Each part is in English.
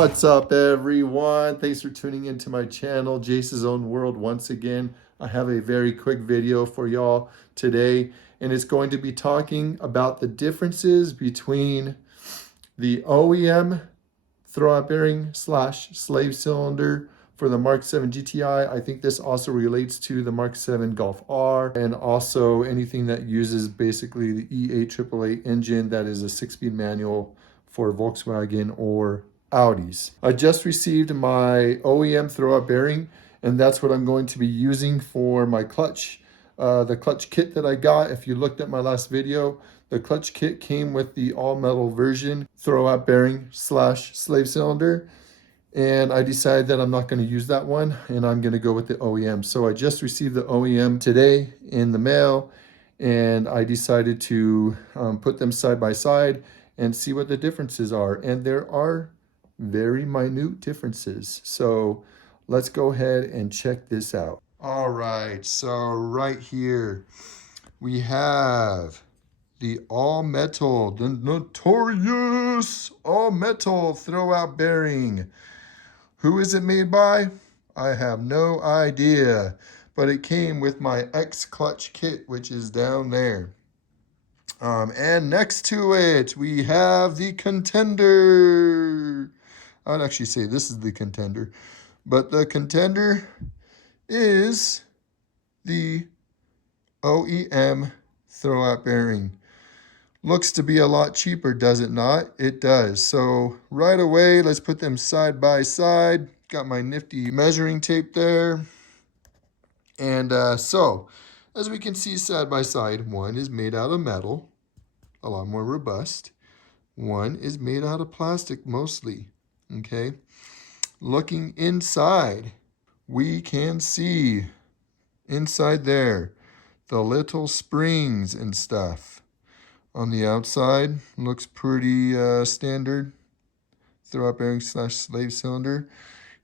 What's up, everyone? Thanks for tuning into my channel, Jace's Own World. Once again, I have a very quick video for y'all today, and it's going to be talking about the differences between the OEM throwout bearing / slave cylinder for the Mark 7 GTI. I think this also relates to the Mark 7 Golf R and also anything that uses basically the E888 engine that is a 6-speed manual for Volkswagen or Audis. I just received my OEM throwout bearing, and that's what I'm going to be using for my clutch. The clutch kit that I got, if you looked at my last video, the clutch kit came with the all-metal version throwout bearing / slave cylinder, and I decided that I'm not going to use that one, and I'm going to go with the OEM. So I just received the OEM today in the mail, and I decided to put them side by side and see what the differences are. And there are very minute differences. So let's go ahead and check this out. All right, so right here we have the all metal, the notorious all metal throwout bearing. Who is it made by? I have no idea, but it came with my X clutch kit, which is down there. And next to it, we have the Contender. I'd actually say this is the Contender, but the Contender is the OEM throwout bearing. Looks to be a lot cheaper, does it not? It does. So right away, let's put them side by side. Got my nifty measuring tape there. And so, as we can see side by side, one is made out of metal, a lot more robust. One is made out of plastic mostly, okay? Looking inside, we can see inside there the little springs and stuff. On the outside, looks pretty standard. Throwout bearing / slave cylinder.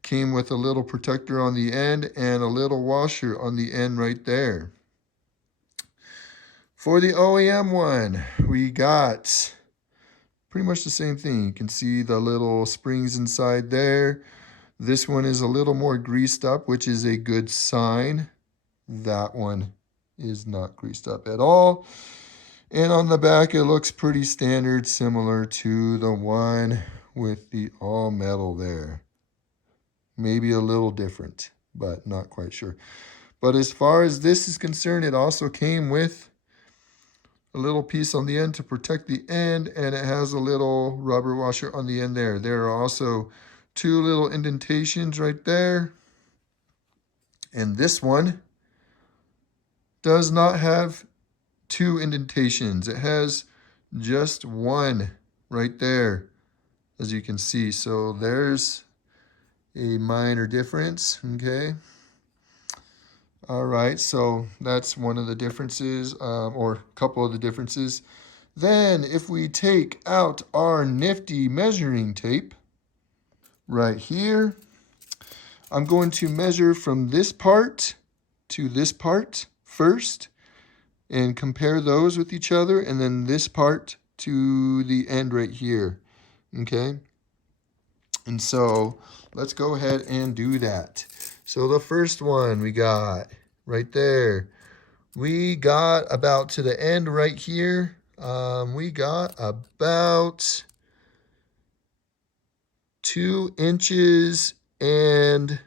Came with a little protector on the end and a little washer on the end right there. For the OEM one, we got pretty much the same thing. You can see the little springs inside there. This one is a little more greased up, which is a good sign. That one is not greased up at all. And on the back, it looks pretty standard, similar to the one with the all metal there. Maybe a little different, but not quite sure. But as far as this is concerned, it also came with a little piece on the end to protect the end, and it has a little rubber washer on the end there. There are also two little indentations right there. And this one does not have two indentations. It has just one right there, as you can see. So there's a minor difference, okay? All right, so that's one of the differences, or a couple of the differences. Then if we take out our nifty measuring tape right here, I'm going to measure from this part to this part first and compare those with each other, and then this part to the end right here, okay? And so let's go ahead and do that. So the first one we got right there, we got about to the end right here, we got about 2 inches and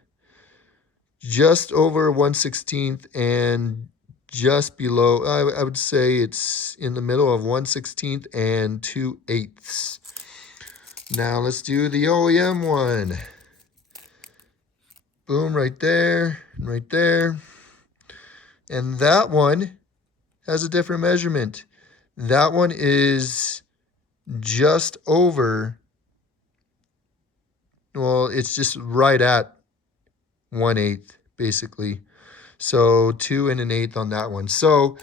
just over 1/16 and just below, I would say it's in the middle of 1/16 and 2/8. Now let's do the OEM one. Boom, right there, right there. And that one has a different measurement. That one is just over, well, it's just right at 1/8, basically. So 2 1/8 on that one. So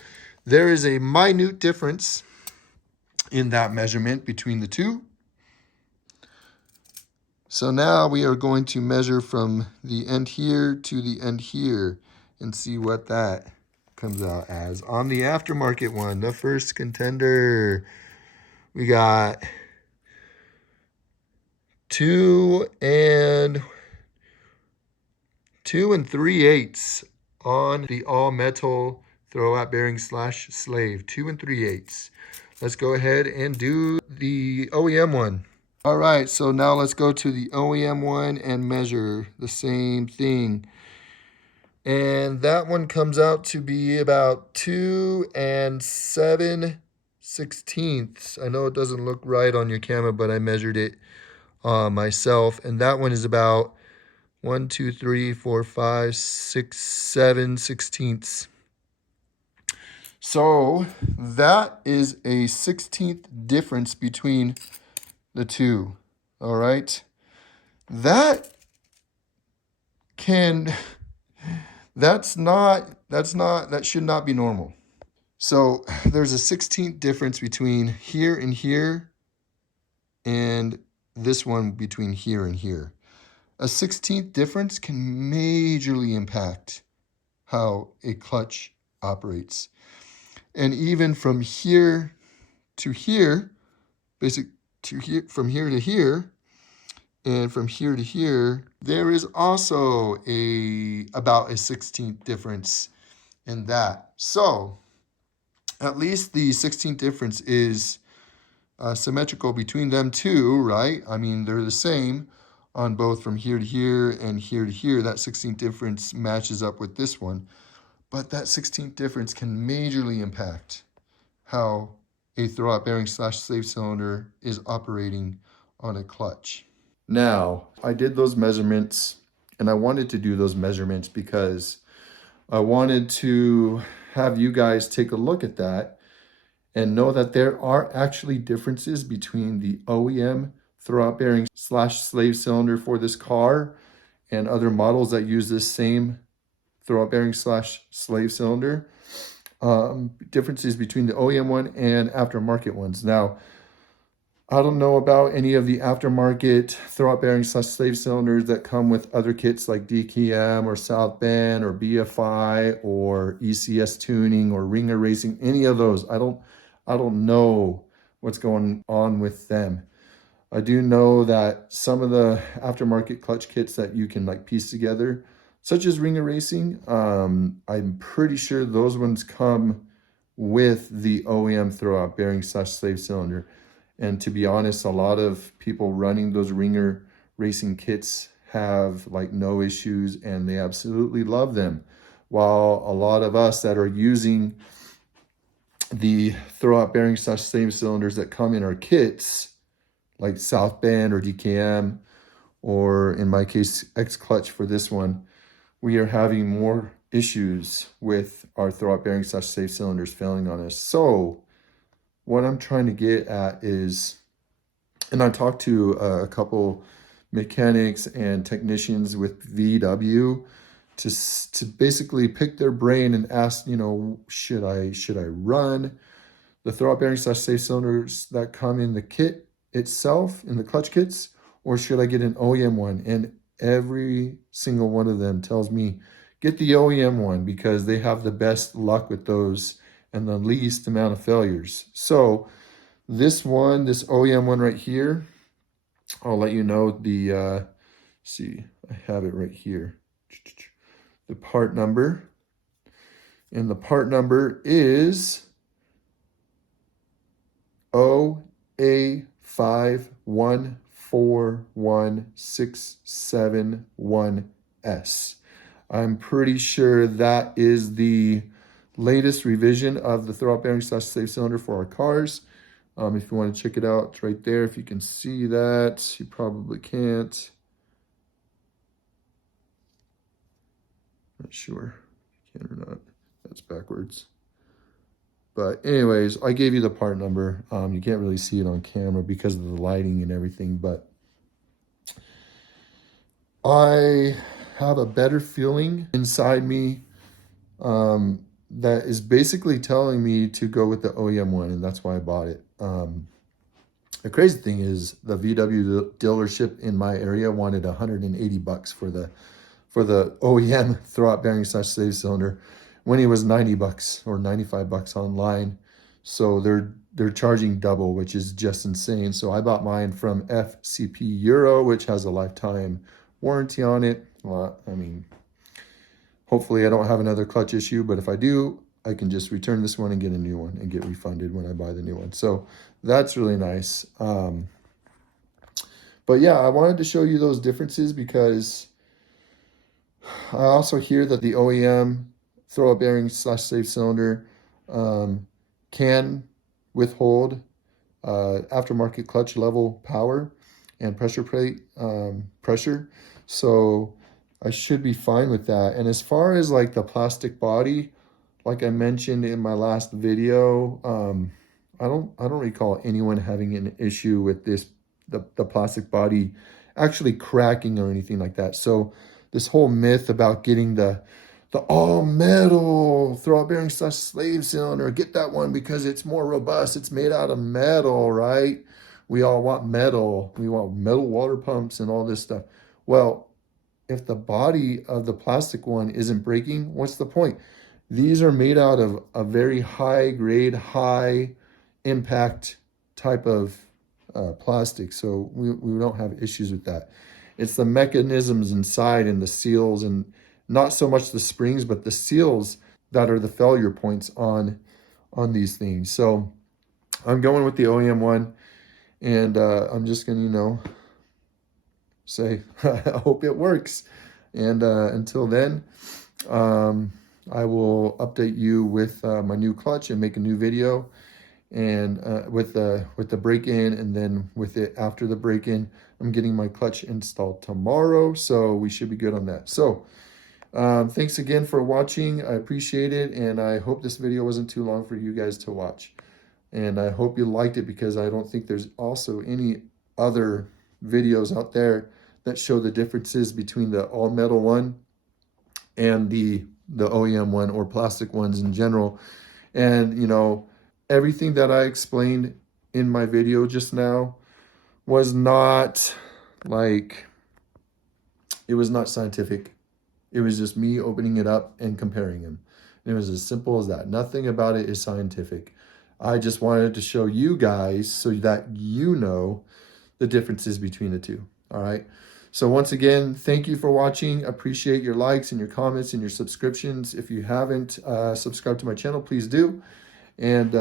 there is a minute difference in that measurement between the two. So now we are going to measure from the end here to the end here and see what that comes out as. On the aftermarket one, the first Contender, we got 2 and 3/8 on the all metal throwout bearing slash slave. 2 and 3/8. Let's go ahead and do the OEM one. All right, so now let's go to the OEM one and measure the same thing. And that one comes out to be about 2 and 7/16. I know it doesn't look right on your camera, but I measured it myself. And that one is about 1, 2, 3, 4, 5, 6, 7/16. So that is a 16th difference between the two. All right. That should not be normal. So there's a 16th difference between here and here, and this one between here and here. A 16th difference can majorly impact how a clutch operates. And even from here to here, from here to here, and from here to here, there is also about a 16th difference in that. So at least the 16th difference is symmetrical between them two, right? I mean, they're the same on both from here to here and here to here. That 16th difference matches up with this one. But that 16th difference can majorly impact how a throwout bearing slash slave cylinder is operating on a clutch. Now, I did those measurements, and I wanted to do those measurements because I wanted to have you guys take a look at that and know that there are actually differences between the OEM throwout bearing slash slave cylinder for this car and other models that use this same throwout bearing slash slave cylinder. Differences between the OEM one and aftermarket ones. Now, I don't know about any of the aftermarket throwout bearing slash slave cylinders that come with other kits like DKM or South Bend or BFI or ECS tuning or Ringer Racing, any of those. I don't know what's going on with them. I do know that some of the aftermarket clutch kits that you can like piece together, such as Ringer Racing, I'm pretty sure those ones come with the OEM throwout bearing slash slave cylinder. And to be honest, a lot of people running those Ringer Racing kits have like no issues and they absolutely love them. While a lot of us that are using the throwout bearing slash slave cylinders that come in our kits, like South Bend or DKM, or in my case, X Clutch for this one, we are having more issues with our throwout bearing slash slave cylinders failing on us. So what I'm trying to get at is, and I talked to a couple mechanics and technicians with VW to basically pick their brain and ask, should I run the throwout bearing slash slave cylinders that come in the kit itself, in the clutch kits, or should I get an OEM one? And every single one of them tells me, get the OEM one because they have the best luck with those and the least amount of failures. So this OEM one right here, I'll let you know the, see, I have it right here, the part number. And the part number is OA51416171S. I'm pretty sure that is the latest revision of the throwout bearing slash slave cylinder for our cars. If you want to check it out, it's right there. If you can see that, you probably can't. Not sure if you can or not. That's backwards. But anyways, I gave you the part number. You can't really see it on camera because of the lighting and everything, but I have a better feeling inside me that is basically telling me to go with the OEM one, and that's why I bought it. The crazy thing is the VW dealership in my area wanted $180 for the OEM throwout bearing slash slave cylinder when it was $90 or $95 online. So they're charging double, which is just insane. So I bought mine from FCP Euro, which has a lifetime warranty on it. Well, I mean, hopefully I don't have another clutch issue, but if I do, I can just return this one and get a new one and get refunded when I buy the new one. So that's really nice. But yeah, I wanted to show you those differences because I also hear that the OEM throw-up bearing / slave cylinder can withhold aftermarket clutch level power and pressure plate pressure. So I should be fine with that. And as far as like the plastic body, like I mentioned in my last video, I don't recall anyone having an issue with the plastic body actually cracking or anything like that. So this whole myth about getting the all metal throw-up bearing / slave cylinder, get that one because it's more robust. It's made out of metal, right? We all want metal. We want metal water pumps and all this stuff. Well, if the body of the plastic one isn't breaking, what's the point? These are made out of a very high grade, high impact type of plastic. So we don't have issues with that. It's the mechanisms inside and the seals, and not so much the springs, but the seals that are the failure points on these things. So I'm going with the OEM one, and I'm just going to, say, I hope it works. And until then, I will update you with my new clutch and make a new video, and with the break-in, and then with it after the break-in. I'm getting my clutch installed tomorrow, so we should be good on that. So thanks again for watching. I appreciate it, and I hope this video wasn't too long for you guys to watch. And I hope you liked it, because I don't think there's also any other videos out there that show the differences between the all-metal one and the OEM one, or plastic ones in general. And, everything that I explained in my video just now was not it was not scientific. It was just me opening it up and comparing them. It was as simple as that. Nothing about it is scientific. I just wanted to show you guys so that you know the differences between the two. All right. So once again, thank you for watching. Appreciate your likes and your comments and your subscriptions. If you haven't subscribed to my channel, please do. And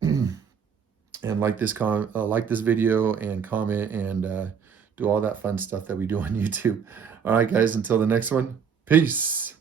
and like this video and comment and do all that fun stuff that we do on YouTube. All right, guys, until the next one, peace.